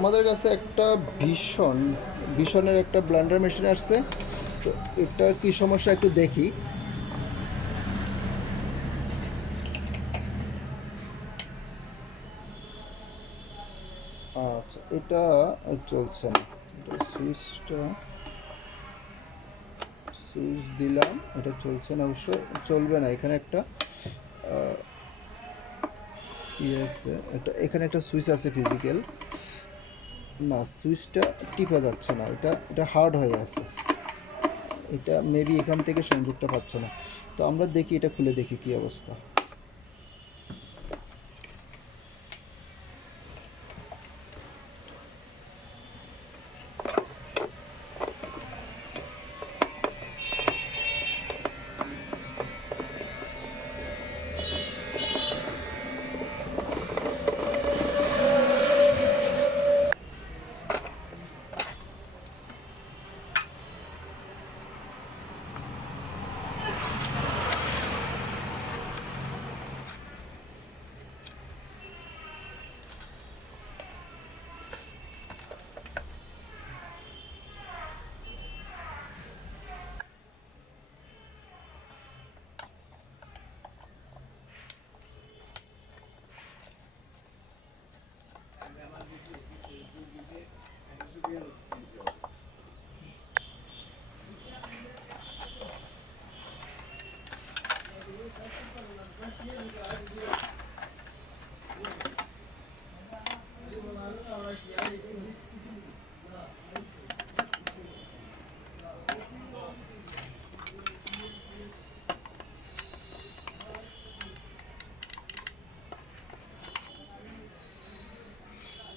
আমাদের কাছে একটা ভীষণ, ভীষণের একটা ব্লেন্ডার মেশিন আসছে। তো এটা কি সমস্যা একটু দেখি। আচ্ছা এটা চলছে না। সুইচটা, সুইচ দিলাম, এটা চলছে না অবশ্য, চলবে না। এখানে একটা ইয়ে আছে একটা এখানে একটা সুইচ আছে ফিজিক্যাল। না, সুইচটা টিপা যাচ্ছে না, এটা এটা হার্ড হয়ে আছে। এটা মেবি এখান থেকে সংযোগটা পাচ্ছে না। তো আমরা দেখি, এটা খুলে দেখি কি অবস্থা।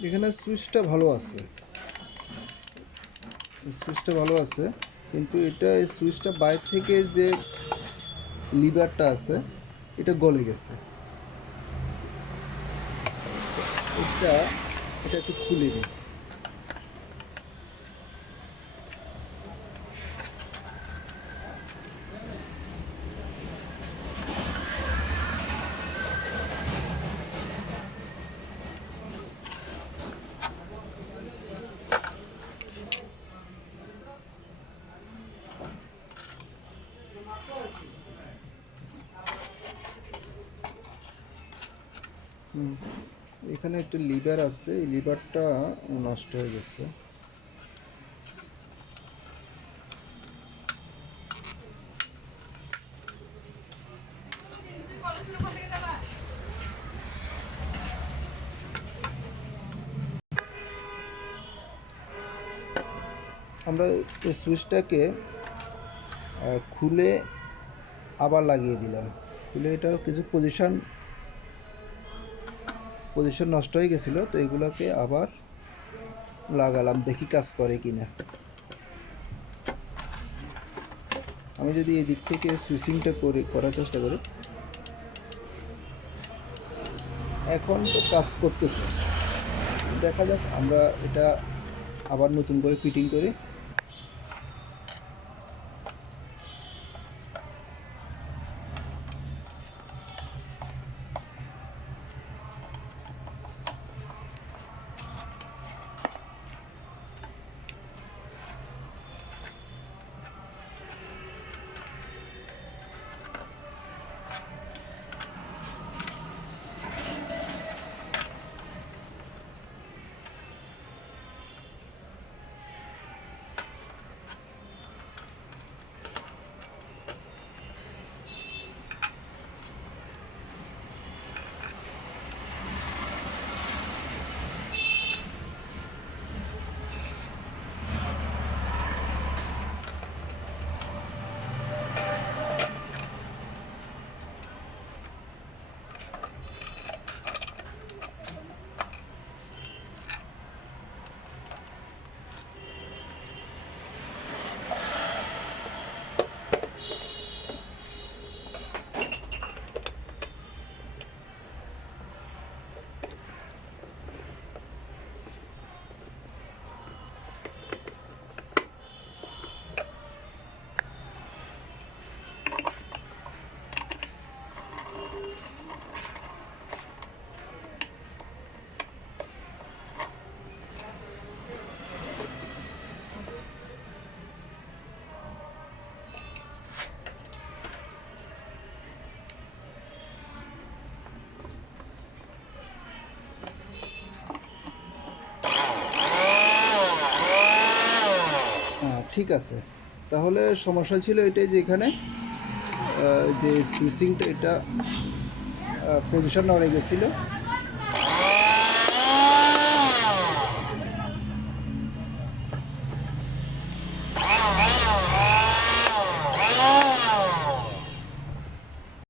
এখানে সুইচটা ভালো আছে। সুইচটা ভালো আছে, কিন্তু এটা এই সুইচটা বাইরে থেকে যে লিভারটা আছে, এটা গলে গেছে। এটা এটা একটু খুলে দিই এখানে একটা লিভার আছে, এই লিভারটা নষ্ট হয়ে গেছে। আমরা এই সুইচটাকে খুলে আবার লাগিয়ে দিলাম। খুলে এটা কিছু পজিশন পজিশন নষ্ট হয়ে গেছিল, তো এগুলোকে আবার লাগালাম, দেখি কাজ করে কি না আমি যদি এই দিক থেকে সুইচিংটা করে, করার চেষ্টা করি। এখন তো কাজ করতেছে। দেখা যাক, আমরা এটা আবার নতুন করে ফিটিং করি। ঠিক আছে। তাহলে সমস্যা ছিল এটাই যে এখানে যে সুইচিংটা এটা পজিশন নড়ে গেছিল।